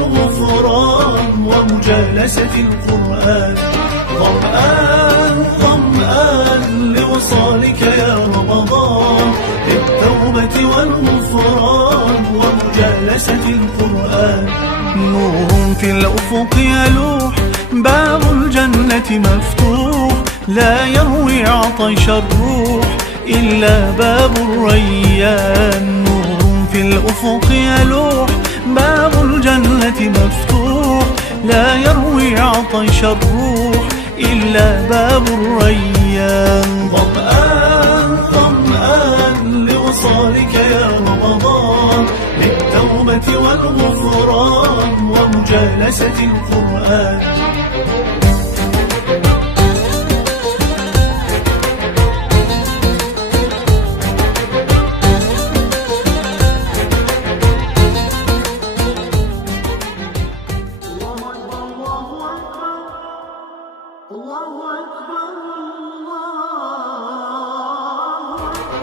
والغفران ومجالسة القرآن. ظمآن ظمآن لوصالك يا رمضان، للتوبة والغفران ومجالسة القرآن. نور في الأفق يلوح، باب الجنة مفتوح، لا يروي عطش الروح إلا باب الريان. نور في الأفق يلوح، باب الجنة مفتوح، لا يروي عطش الروح إلا باب الريان. ظمآن ظمآن لوصالك يا رمضان، للتوبة والغفران ومجالسة القرآن.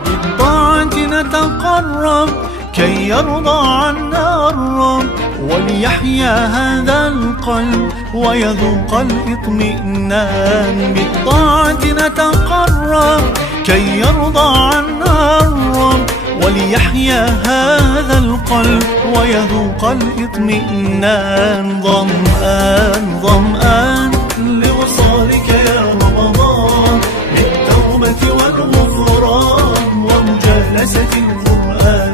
بالطاعة نتقرب كي يرضى عنا الرب، وليحيا هذا القلب ويذوق الاطمئنان. بالطاعة نتقرب كي يرضى عنا الرب، وليحيا هذا القلب ويذوق الاطمئنان. ظمآن ظمآن لوصالك يا رمضان، للتوبة والغفران ومجالسة القرآن.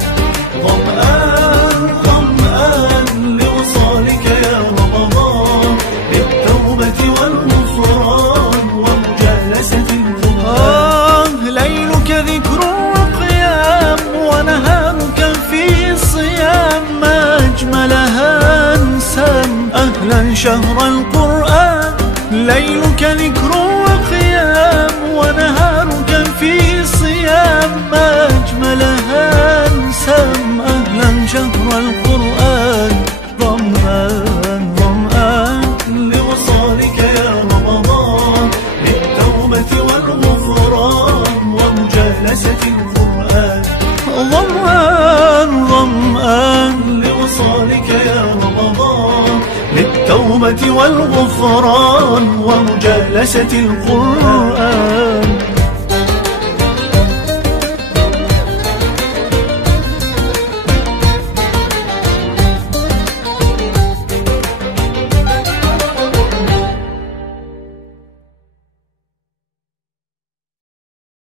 ظمآن ظمآن لوصالك يا رمضان، للتوبة والغفران ومجالسة القرآن. ليلك ذكر وقيام، ونهارك في صيام، ما أجملها أنسام أهلا شهر القرآن. ليلك ذكر وقيام، ونهارك في صيام، ما أجملها أنسام أهلا شهر القرآن. ظمآن ظمآن لوصالك يا رمضان، للتوبة والغفران ومجالسة القرآن. ظمآن ظمآن لوصالك يا رمضان، للتوبة والغفران ومجالسة القرآن.